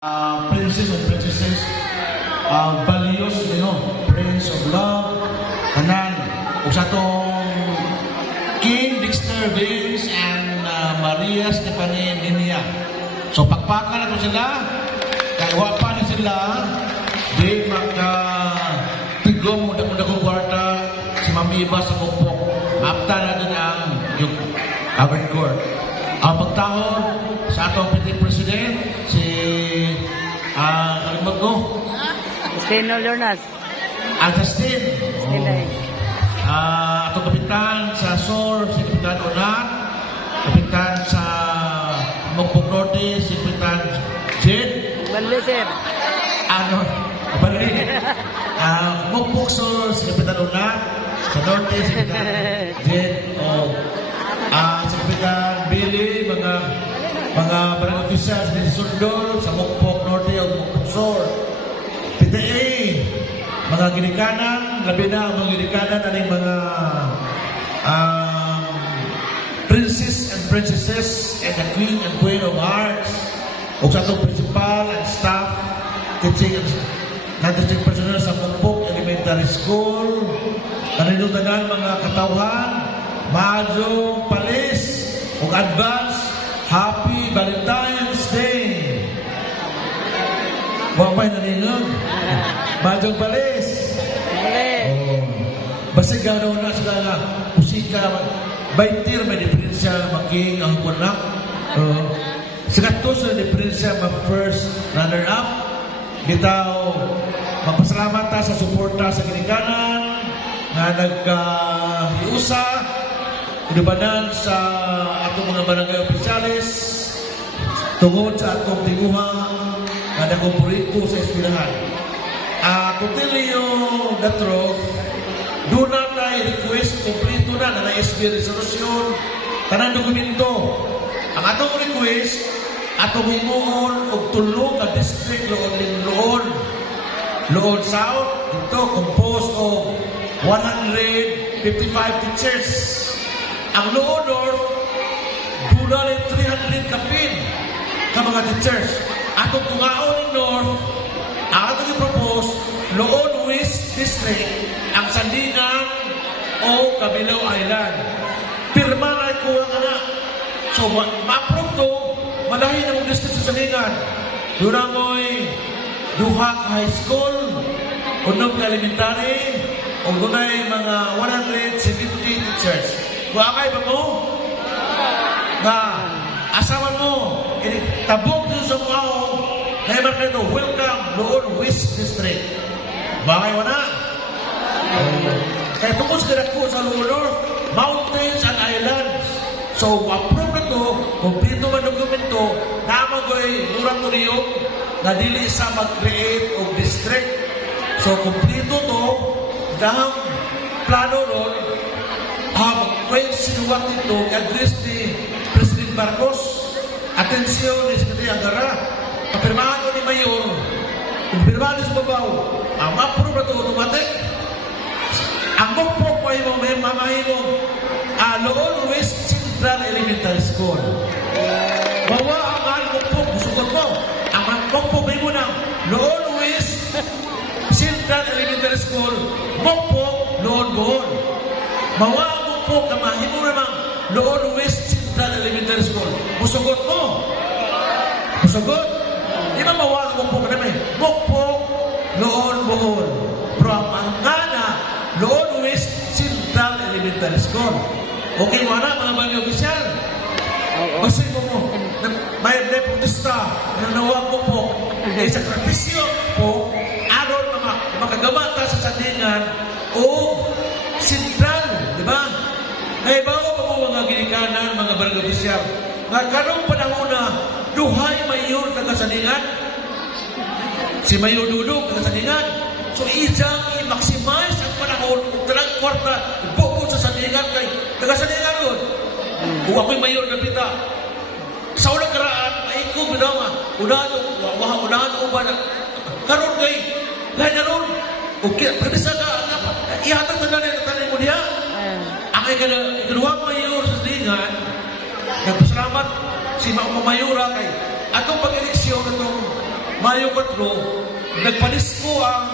Princes and princesses, values, Prince of Love, kanan, ug sa tong King Dexter Vince and Maria Stephanie Ninia. So pagpakan na sila, kaya wapa na sila, di maka tigom mo kong kwarta, si Mami Iba sa Pukpok. Mapta na din yung covered court. Ang pagtahon sa atong PT President, si alimag ko? Justino Lornas. Justin. Sila Atong kapitan sa SOR, si Kapitan Onat. Kapitan sa Mugpog Norte, si Kapitan Jed. Banlisir. Balik. Mugpog SOR, si Kapitan Onat. Sa Norte, si Kapitan Jed. Si Kapitan Billy, mga barang officials ni Sundol sa Mugpog Norte o Mugpog SOR. PTA, mga ginikanan, labi na ang mga ginikanan aning mga princes and princesses and the queen and queen of hearts o sa itong principal and staff teaching personnel sa Mugpog Elementary School, kaninutanan mga katawhan, maadjong palis o advance Happy Valentine's Day. Huwag pa'y naninag. Maadjong palis. Basta gano'n na sila na musika. Baitir may diferensya making ang kunak. Sikatos na diferensya ma-first runner-up. Bitaw, mapasalamat ta sa suporta sa ginikanan na naghiusa inubanan sa atong mga barangay opisyalis tungod sa atong tinguha na nagkomporito sa eskwelahan. To tell you the truth, do not request kompleto na SB resolution, tanang dokumento. Ang atong request, atong himuon og tulo ka district Loon South, dito composed of 155 teachers. Ang Loon North, dunali 300 kapin ka mga teachers. Atong tungaon ng North, ang atong i-propose, Loon West District, ang Sandingan o Cabilao Island. Pirma na ko ang anak. So, ma-approve to, malahi na mong district sa Sandingan. Doon mo'y duha ka high school, unog ka elementary, o doon ay mga 170 teachers. Buakay ba mo? Nga, asawa mo, tabok dito sa mga kaya man kayo, welcome, Loon West District. Bakay mo na? Kaya tungkol sa ko sa Loon North, mountains and islands. So, approve na to, kumplito man dokumento, naman ko ay moratorium na dili sa mag-create of district. So, kumplito to, dahang plano ron, mag-create sinuwak nito, i-address ni President Marcos, atensyon ni Secretary Angara, kapirmahan ko ni Mayor, kung pirmahan sa babaw, ang ma-approve na ito automatic. Ang Mugpog pa yung mamahin mo, Loon West Central Elementary School. Bawa ang Mugpog, sugot mo. Ang Mugpog may mo ng Loon West Central Elementary School, Mugpog, Loon Bohol. Bawa ang Mugpog, kamahin mo naman Loon West Central Elementary School. Musugot mo. Musugot. Di ba mawag mo po ka naman? Mugpog, Loon Bohol. From Angana, Loon West Central Elementary School. Okay mo na, mga bali opisyal. Basta mo, may protesta, nanawag mo po. Sa krapisyo po, aron makagamata sa Sandingan o Central, di ba? Ngayon bago pa po mga ginikanan, mga barangay opisyal, karong panahon na duhay mayor taga-Sandingan, si Mayor Dudong taga-Sandingan. So, isang i-maximize ang panahon kung talang kwarta, bukod sa Sandingan kay taga-Sandingan doon. Kung ako'y mayor na pita, sa ulang karaan, maikog na naman, unahan ko ba na, karoon kay, lahat na ron, okay, pagkisa ka, ihatag na natin mo niya. Ang ikaluwang mayor sa Sandingan, nagpasalamat si Mamayura kay atong pag-eleksyon, atong Mayo 4, nagpanisko ang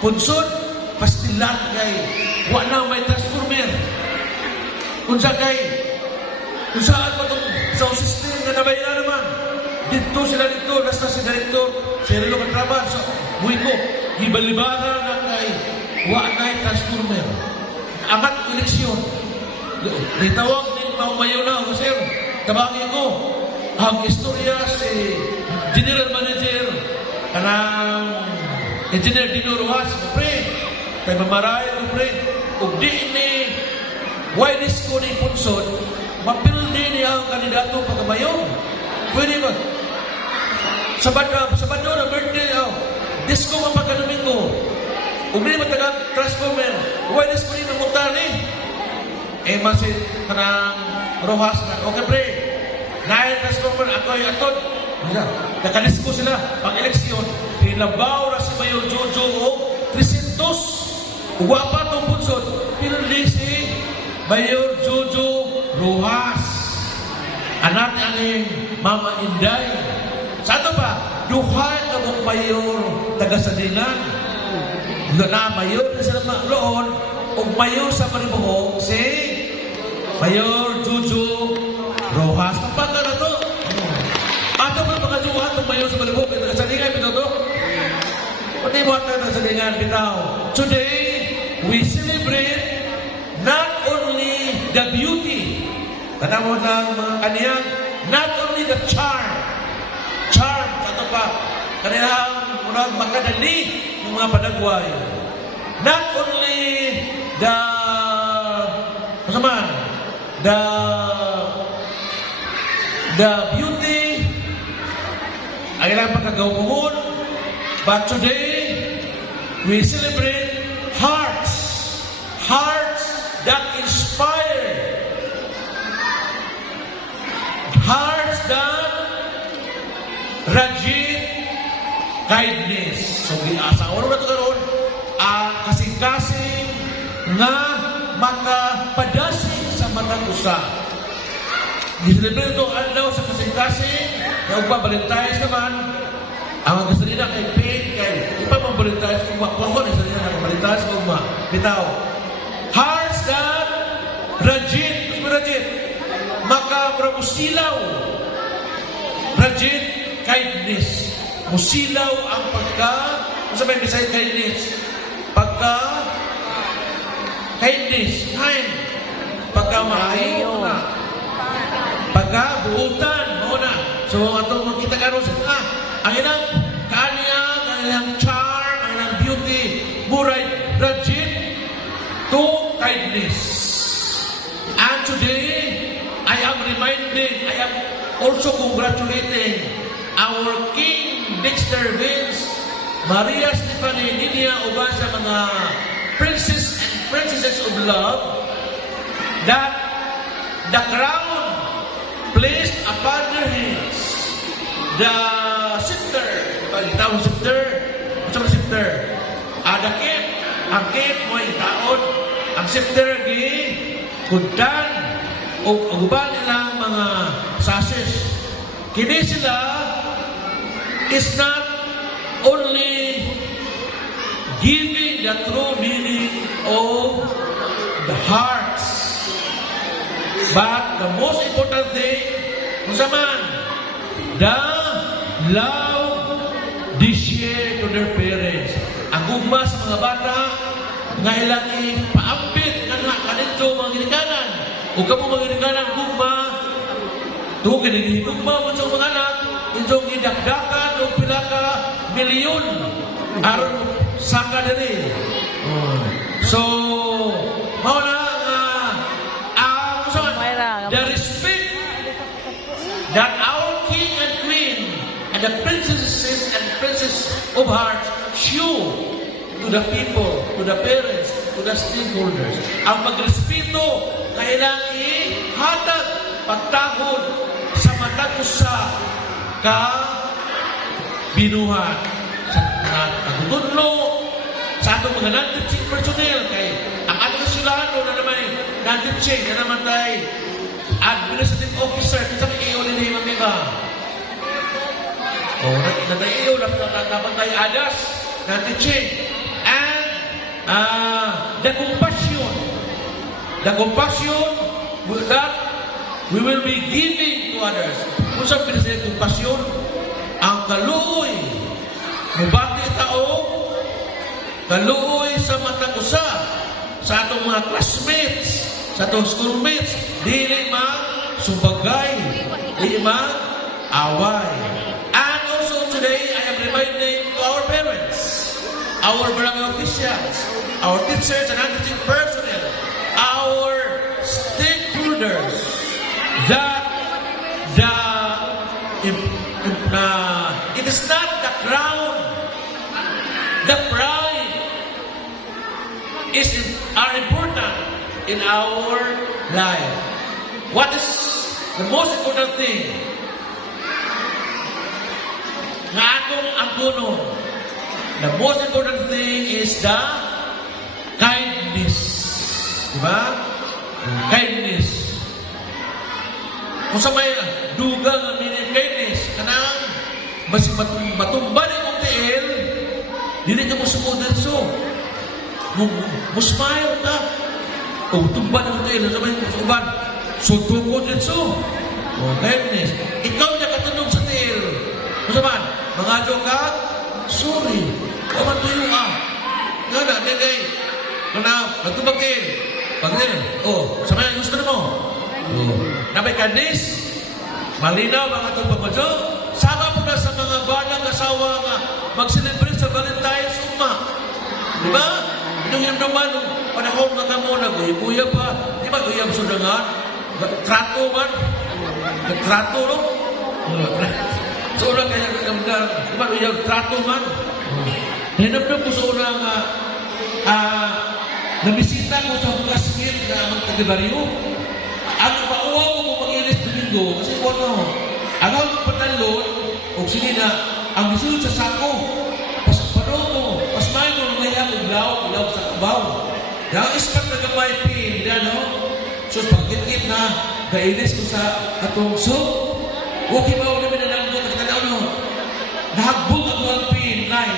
punsod, pastilan kay wala may transformer. Kung saan pa itong sound system na nabayaan naman. Dito sila dito, nasa si Director, si Relo Katraban. So, buhay ko, ibalibara na kay wala transformer. Amat eleksyon. Ritawag ni Mayo na, sir, tabangin ko, ang istorya si General Manager kanang Engineer Dino Rojas, pre, kay Mamaray, pre, ug di ni Wainis ko ni Punsod, mapildi niya ang kandidato pagkamayon. Pwede ba? Sabado na birthday, disco man pagka-Domingo. Ug di matagang transformer, Wainis ko ni namutar ni. Masin kanang Rojas na, okay pre, nahin transformer, ako ay atod. Nakadisko sila, pang-eleksyon, hinabaw na si Mayor Jojo o 300. Uwa pa itong punsod, pinuli si Mayor Jojo Rojas. Anak ni Mama Inday. Sa ito pa, duhay ka mong Mayor taga-Sadingan. Doon na, Mayor na sila loon, o Mayor sa Maribohong, si Mayor Jojo Rojas. Kapag na to, ato mo pagkajuhan itong Mayor sa Maribohong, taga-Sadingan, bitaw to. Pati mo at taga-Sadingan, bitaw. Today, we celebrate not only the beauty, tanaw ng mga kaniyang, not only the charm, ito pa, kaniyang unang makadali ng mga padagway, not only the, masaman, the beauty, ang ilang pagkagawin, but today, we celebrate hearts that inspire, hearts that radiate kindness. So, sa oras na ito karoon, kasing-kasing nga makapadasig sa matang usa. Gisilibre ito alaw sa kasing-kasing, na ugpabalintayas naman, ang gasolina kay Pink, kay ipapabalintayas kung makuha na gasolina na kabalintayas kung bitaw. Hearts that radiate, makamusilaw, radiate kindness. Musilaw ang ano sabihin beside kindness? Kindness, kind. Maayo na. Buutan, mauna. So, atong makita karon ang ilang kaanya, ang ilang charm, ang ilang beauty, muray, radiate to kindness. And today, I am also congratulating our King Dexter Vince, Maria Stephanie Ninia, uban sa mga princess and princesses of love, that the crown placed upon their heads, the scepter, ang cape mo ay taon, ang scepter kundan, o uban nilang mga sashes. Kini sila is not only giving the true meaning of the hearts, but the most important thing, the love they share to their parents. Ang gugma sa mga bata, nga ilang ipaambit nga kanito mga ginikanan. O kamo mga ginikanan, gugma, tuwag gugma mo sa mga anak, inyong idakdakan o pila ka milyon aron saka diri. So, mauna the respect that our king and queen and the princesses and princes of heart show to the people, to the parents, to the stakeholders. Ang magrespeto kailangan ihatag pagtahod sa matag usa ka binuhat sa natutudlo sa atong mga non-teaching personnel kay ang atong kasulano na naman non-teaching na naman tayo administrative officer sa iyo ni Mamiba O, nataiyo, napantay adas, na teaching. And, the compassion that we will be giving to others. Kung saan pinasaya compassion, ang kaluoy, mubati tao, kaluoy sa matang usa, sa atong mga classmates, sa atong schoolmates, dili mang sumbagay, dili mang away. And also today, I am reminding to our parents, our barangay officials, our teachers and non-teaching personnel, our stakeholders, that it is not the crown, the pride are important in our life. What is the most important thing? Nga atong angkunon. The most important thing is the kindness. Diba? Kindness. Kung sa may dugang ang meaning kindness, kanang mas matumban yung tiil, dili ka mo sumudin so. Musmayo ka. O tumban yung tiil, sa may uban, so tukod din so. O kindness. Ikaw niya katunog sa tiil. Kung sa man, mga ka, sorry. O matuyo ka. Nga na, nagay. Kung na, nagtubagin. Pagdating, sa may gusto mo. Nabay kandis, malinaw mga itong pagmadyo, sama po na sa mga balang asawa nga mag-celebrate sa Valentine's Uma. Di ba? Itong yung naman, nung panahon nga ka mo, nag-uya pa. Di ba, guyam sa nga? Trato man. Trato, no? So, una kaya, di ba, guyam, trato man. Hinapin po sa una nga, nabisita ko sa classmate na ang taga-baryo. Ang pauwaw ko mag-ilis Domingo, kasi po ano, ang patalon, o sige na, ang bisunod sa sako, pasapano ko, pasmahin ko ng mayang uglaw sa kabaw. Ang ispat na gamay pin, no? So, pagkitip na, gailis ko sa atong soup, okay ba, namin na lang ko, nakatanaw no? Nahagbog ang mga pin, light.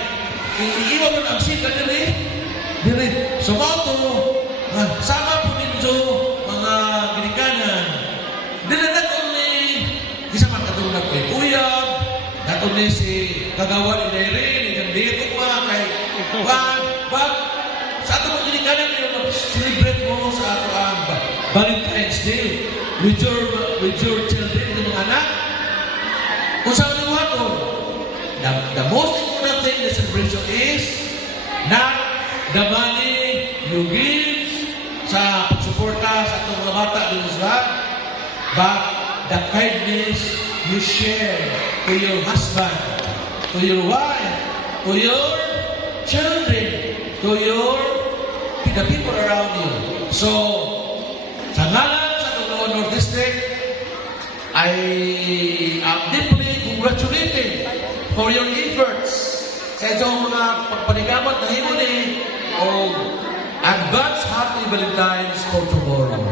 Iiwan mo na ang sika, dili. So, mga sama po ninyo, mga ginikanan, dila ni isa man katulad kay Uyab, nato ni si Kagawan ni Nere, ni Gandito pa, kay Bag, sa ato mga ginikanan, mag-celebrate mo sa ato ang Valentine's Day with your children, yung mga anak. Kung saan yung wato, the most important thing in the celebration is not the money you give sa pagsuporta sa itong mga bata din sila, but the kindness you share to your husband, to your wife, to your children, to the people around you. So, sa ngalan sa Tugnawan North District, I am deeply congratulated for your efforts sa itong mga pagpanigamot na himo ni o advance Happy Valentine's for tomorrow.